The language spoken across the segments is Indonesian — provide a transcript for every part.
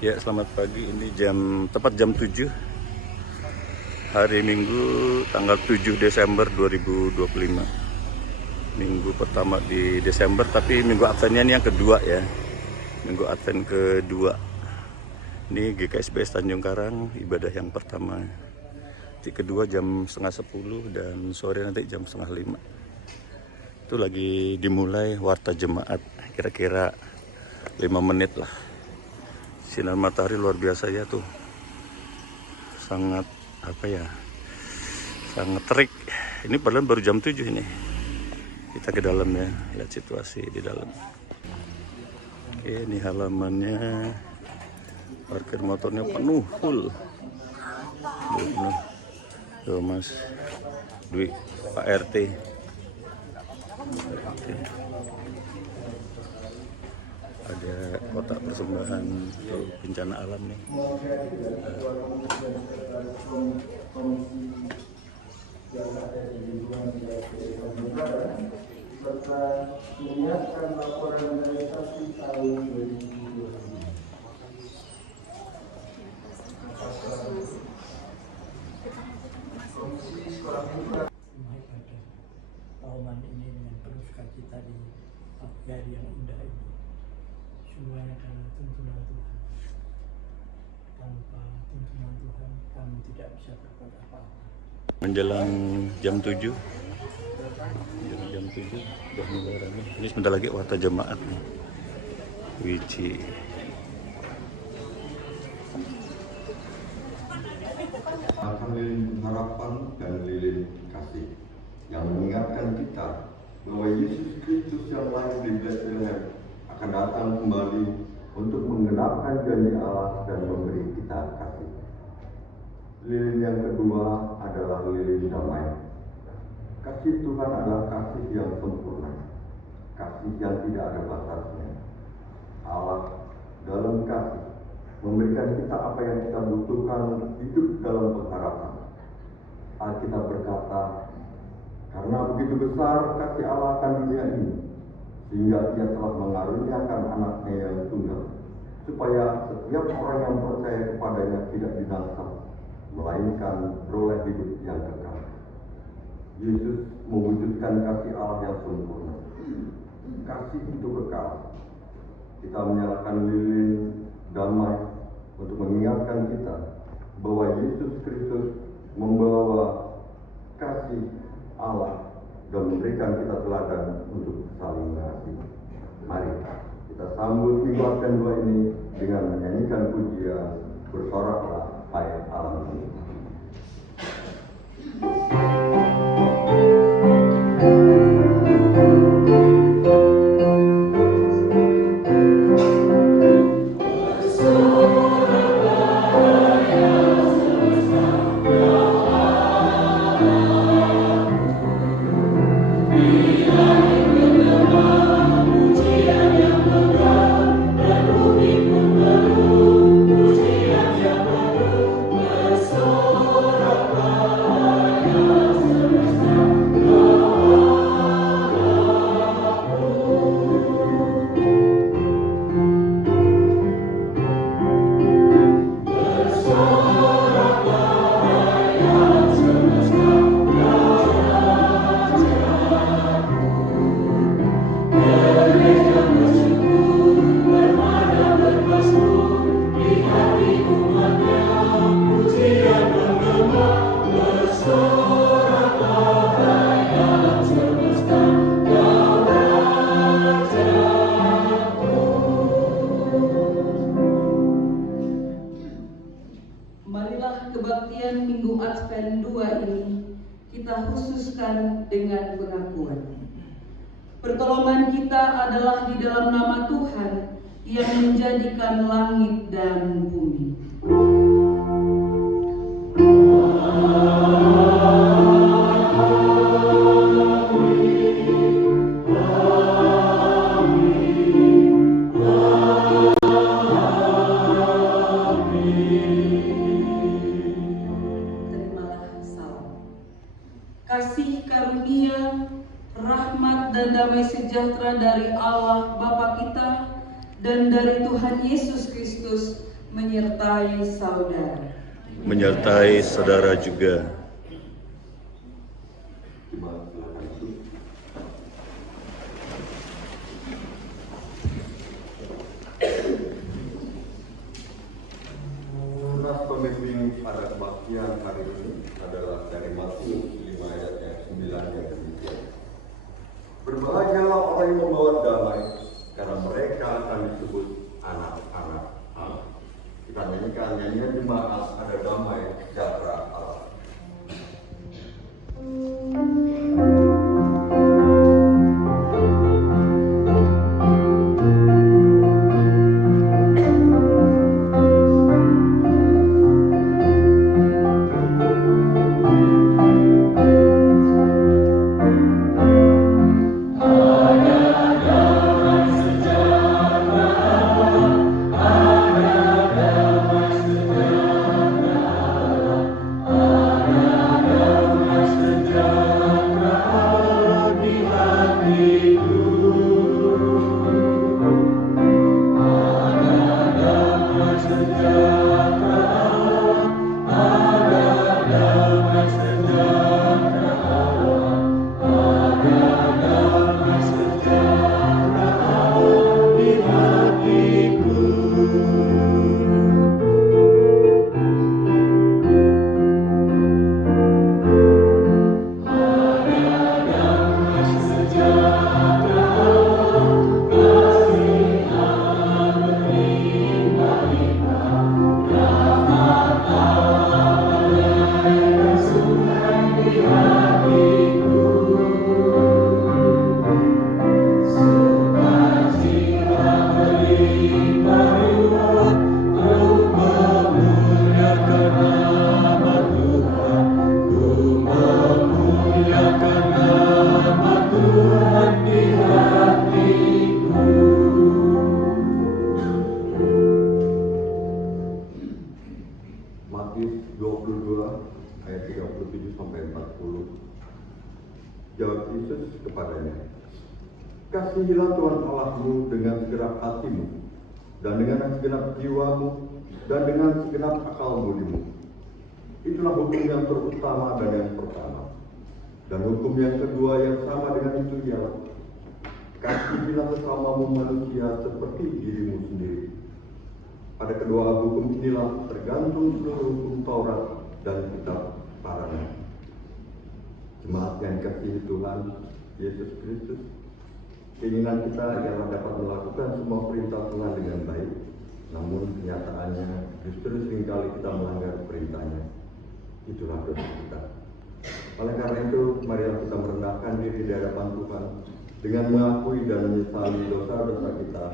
Ya, selamat pagi. Ini tepat jam 7 hari Minggu tanggal 7 Desember 2025. Minggu pertama di Desember, tapi minggu Adventnya ini yang kedua ya. Minggu Advent kedua. Ini GKSBS Tanjung Karang, ibadah yang pertama. Nanti kedua jam setengah 10 dan sore nanti jam setengah 5. Itu lagi dimulai warta jemaat, kira-kira 5 menit lah. Sinar matahari luar biasa ya tuh, sangat sangat terik. Ini padahal baru jam 7 ini. Kita ke dalam ya, lihat situasi di dalam. Oke, ini halamannya, parkir motornya penuh, full. Tuh Mas Dwi, Pak RT. Oke. Ada kotak persembahan untuk bencana alam nih. Momen ini dengan penuh sukacita di pagi hari yang indah ini. Semuanya karena tuntunan Tuhan. Tanpa tuntunan Tuhan, kami tidak bisa berbuat apa-apa. Menjelang jam 7 udah mulai ramai. Ini sebentar lagi warta jemaat nih. Wiji. Akan lilin harapan dan lilin kasih yang mengingatkan kita bahwa Yesus Kristus yang lahir di Bethlehem akan datang kembali untuk menggenapkan janji Allah dan memberi kita kasih. Lilin yang kedua adalah lilin damai. Kasih Tuhan adalah kasih yang sempurna, kasih yang tidak ada batasnya. Allah dalam kasih memberikan kita apa yang kita butuhkan untuk hidup dalam pengharapan. Alkitab berkata, karena begitu besar kasih Allah akan dunia ini, sehingga Ia telah mengaruniakan anaknya yang tunggal, supaya setiap orang yang percaya kepadanya tidak binasa, melainkan beroleh hidup yang kekal. Yesus mewujudkan kasih Allah yang sempurna. Kasih itu kekal. Kita menyalakan lilin damai untuk mengingatkan kita bahwa Yesus Kristus membawa kasih Allah dan memberikan kita teladan untuk saling mengasihi. Mari kita sambut Minggu Advent 2 ini dengan menyanyikan pujian Bersoraklah Hai Alam Ini. Marilah kebaktian Minggu Advent 2 ini kita khususkan dengan pengakuan. Pertolongan kita adalah di dalam nama Tuhan yang menjadikan langit dan bumi. Kasih karunia, rahmat dan damai sejahtera dari Allah Bapa kita dan dari Tuhan Yesus Kristus menyertai saudara. menyertai saudara juga. Jemaat silakan duduk. Nas pembimbing pada kebaktian hari ini adalah dari Matius 5 ayat yang 9 yang demikian. Berbahagialah orang yang membawa damai, karena mereka akan disebut anak-anak Allah. Kita nyanyikan nyanyian jemaat ada damai sejahtera Allah. Matius 22 ayat 37 sampai 40. Jawab Yesus kepadanya, kasihilah Tuhan Allahmu dengan segenap hatimu, dan dengan segenap jiwamu, dan dengan segenap akal budimu. Itulah hukum yang terutama dan yang pertama. Dan hukum yang kedua yang sama dengan itu ialah, kasihilah sesamamu manusia seperti dirimu sendiri. Pada kedua hukum inilah tergantung seluruh hukum Taurat dan kitab para nabi. Jemaat yang dikasihi Tuhan Yesus Kristus, keinginan kita ialah dapat melakukan semua perintah Tuhan dengan baik, namun kenyataannya justru seringkali kita melanggar perintahnya. Itulah dosa kita. Oleh karena itu, marilah kita merendahkan diri di hadapan Tuhan dengan mengakui dan menyesali dosa-dosa kita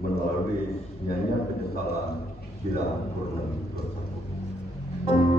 melalui nyanyian penyesalan bila pernah dosa. Yang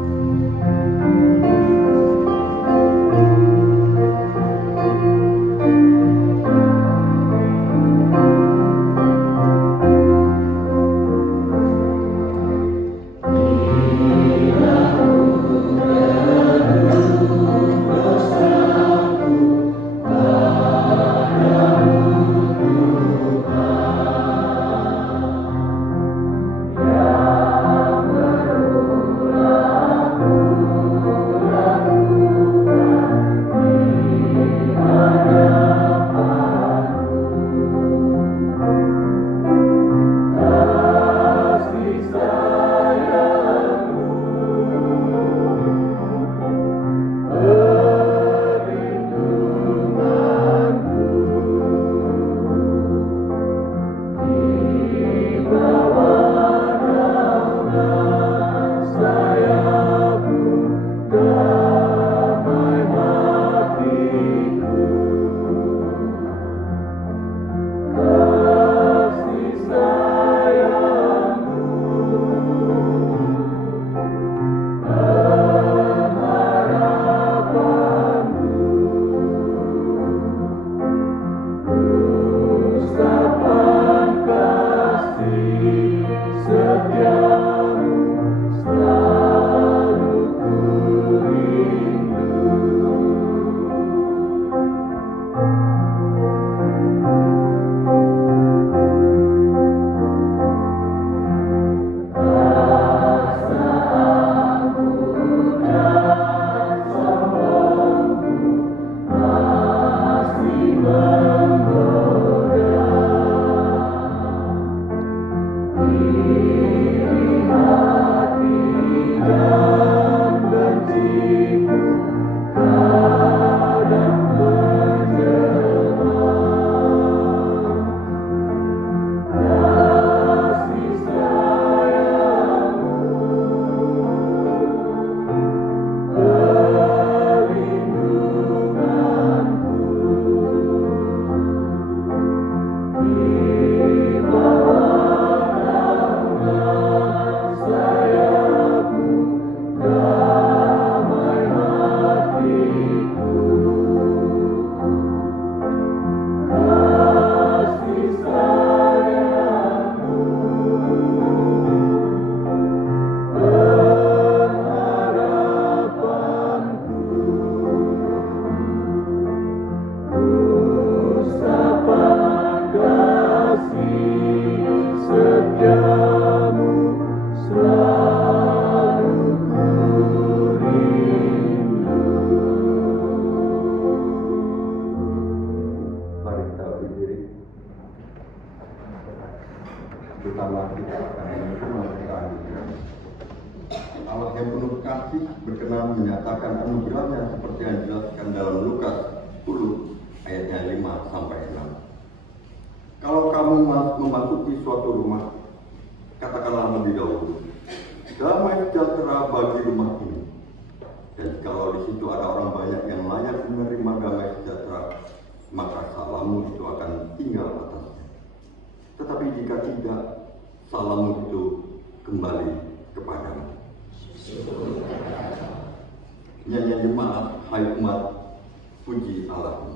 yang penuh kasih berkenan menyatakan anugerahnya seperti yang dijelaskan dalam Lukas 10 ayatnya 5 sampai 6. Kalau kamu memasuki suatu rumah, katakanlah lebih dahulu, damai sejahtera bagi rumah ini. Dan kalau di situ ada orang banyak yang layak menerima damai sejahtera, maka salammu itu akan tinggal atasnya. Tetapi jika tidak, salammu itu kembali kepadamu. Nyanyian jemaat, hai umat, puji Allah.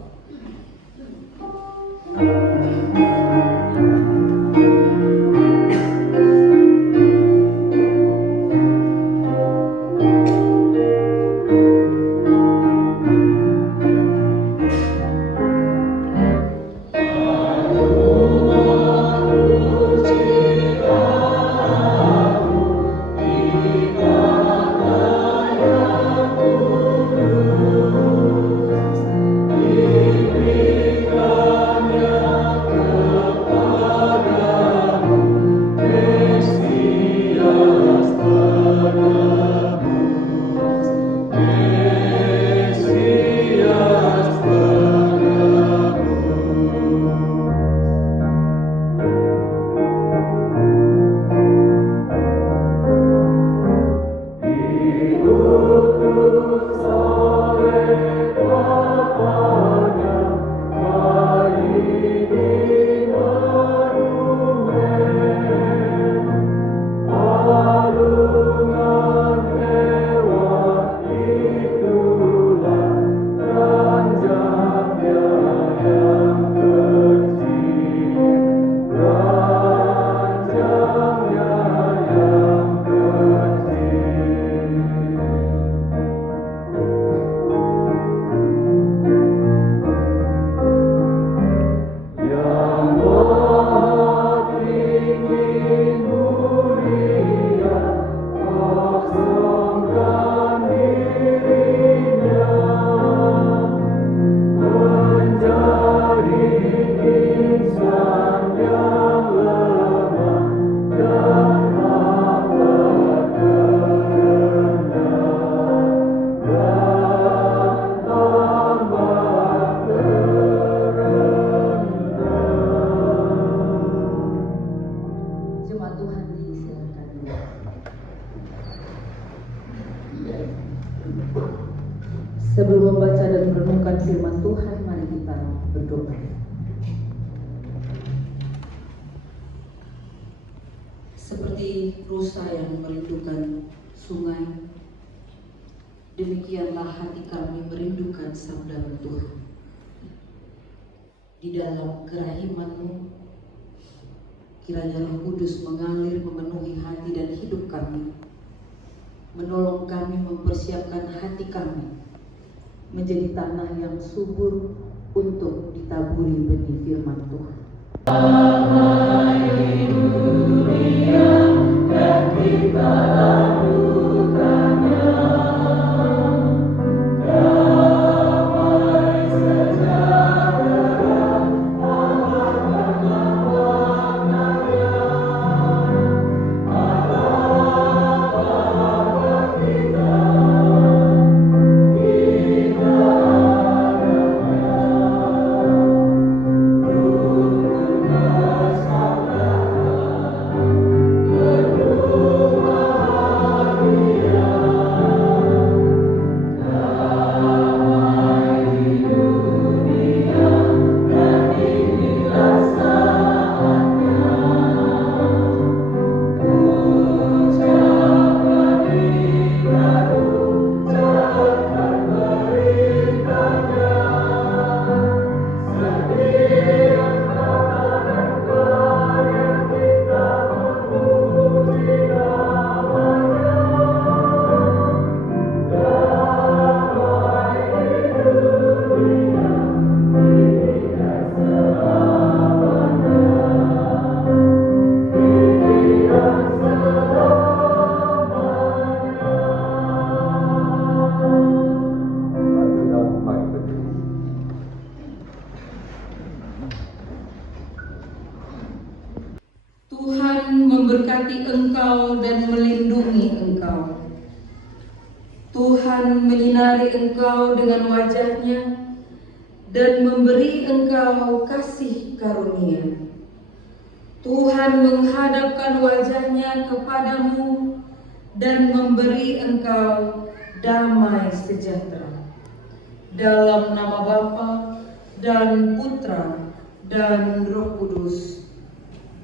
Sebelum membaca dan merenungkan firman Tuhan, mari kita berdoa. Seperti rusa yang merindukan sungai, demikianlah hati kami merindukan sabda Tuhan. Di dalam kerahiman-Mu, kiranya Roh Kudus mengalir memenuhi hati dan hidup kami, menolong kami mempersiapkan hati kami menjadi tanah yang subur untuk ditaburi benih firman Tuhan. Damai dunia dan kita lakukannya, damai sejahtera Allah berlawanannya, Allah Bapa kita. Tuhan memberkati engkau dan melindungi engkau. Tuhan menyinari engkau dengan wajah-Nya dan memberi engkau kasih karunia. Tuhan menghadapkan wajah-Nya kepadamu dan memberi engkau damai sejahtera. Dalam nama Bapa dan Putra dan Roh Kudus.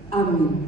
Amin.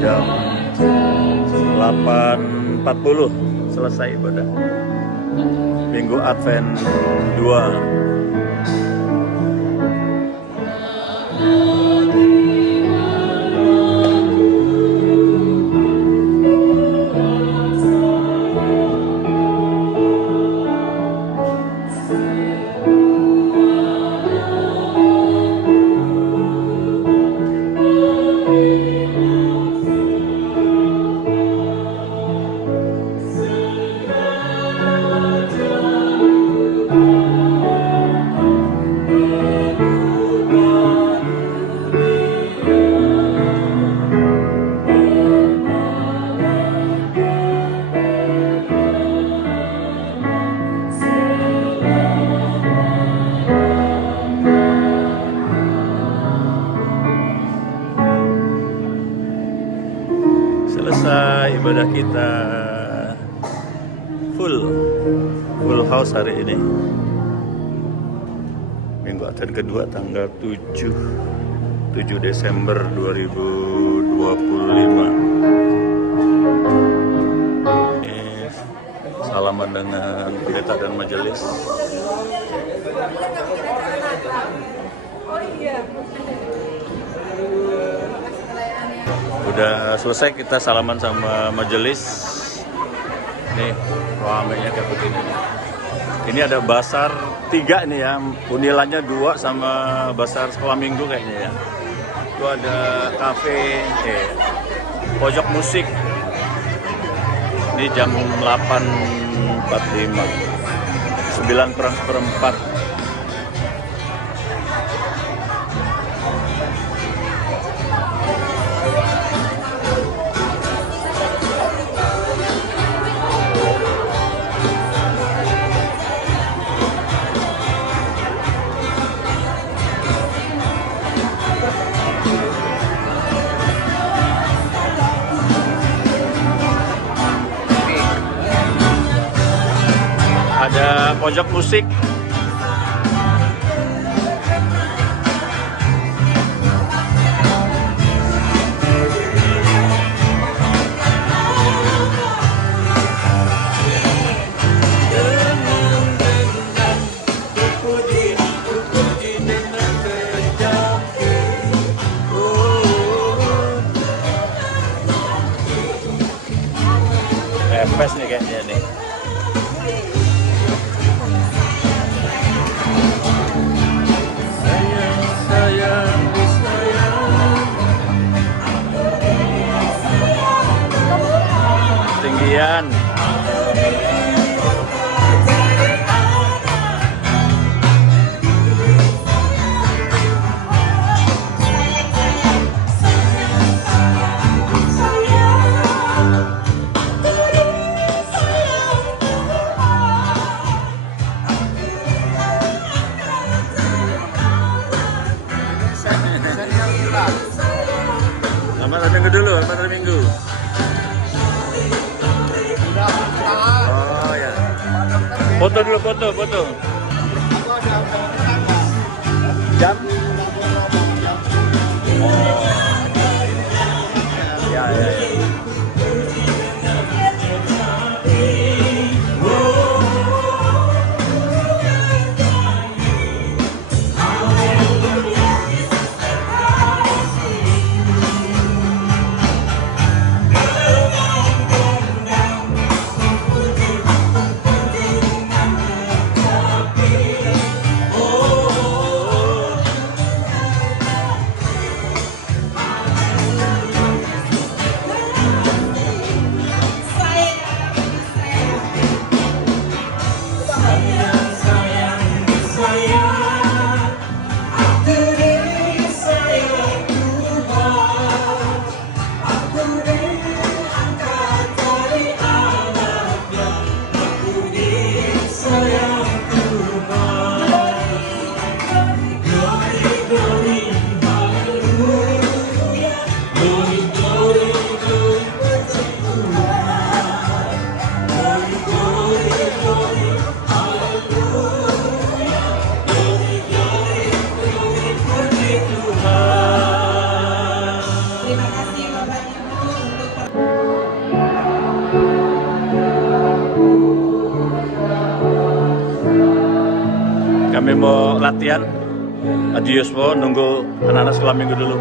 Jam 8.40 selesai ibadah Minggu Advent 2. Selesai ibadah kita, full house hari ini. Minggu Advent kedua tanggal 7 Desember 2025. salaman dengan pendeta dan majelis. Udah selesai kita salaman sama majelis. Nih ramenya kayak begini. Ini ada basar 3 nih ya, unilannya 2 sama basar sekolah minggu kayaknya ya. Itu ada kafe, pojok musik. Ini jam 8.45, 9:04. Ada pojok musik. Pes nih kayaknya nih. Tinggian. Selamat hari Minggu dulu, selamat hari Minggu. Oh ya. Foto dulu, foto. Jam? Oh. Ya. Kami mau latihan. Adios po, nunggu anak-anak sekolah minggu dulu.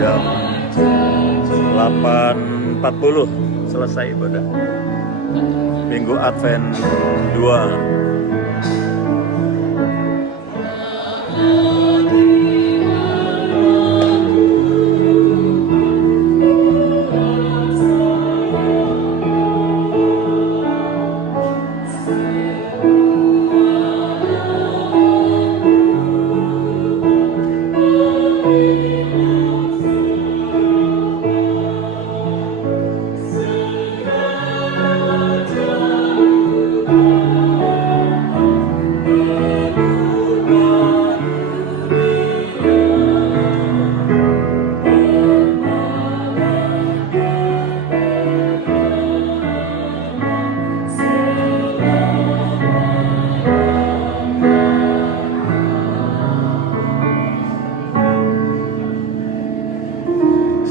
Jam 8.40 selesai ibadah Minggu Advent 2.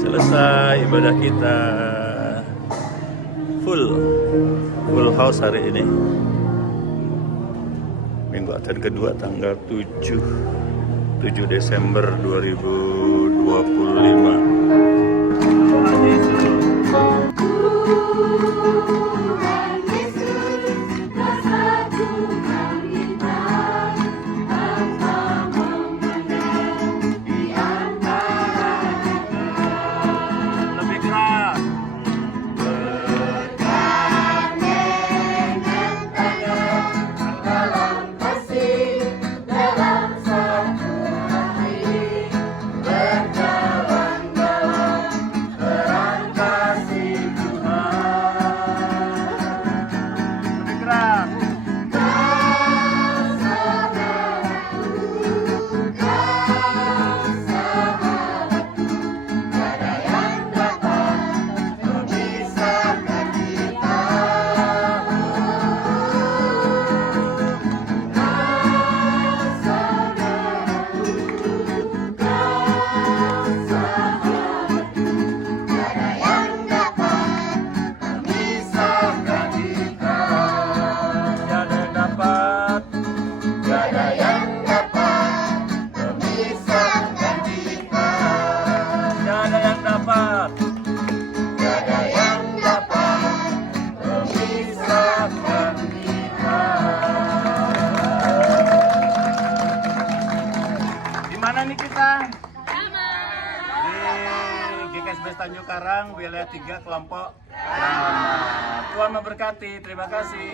Selesai ibadah kita full house hari ini. Minggu Advent kedua tanggal 7 Desember 2025. Mana nih kita? Di GKSB Tanjung Karang, wilayah 3 kelompok. Tuhan memberkati. Terima kasih.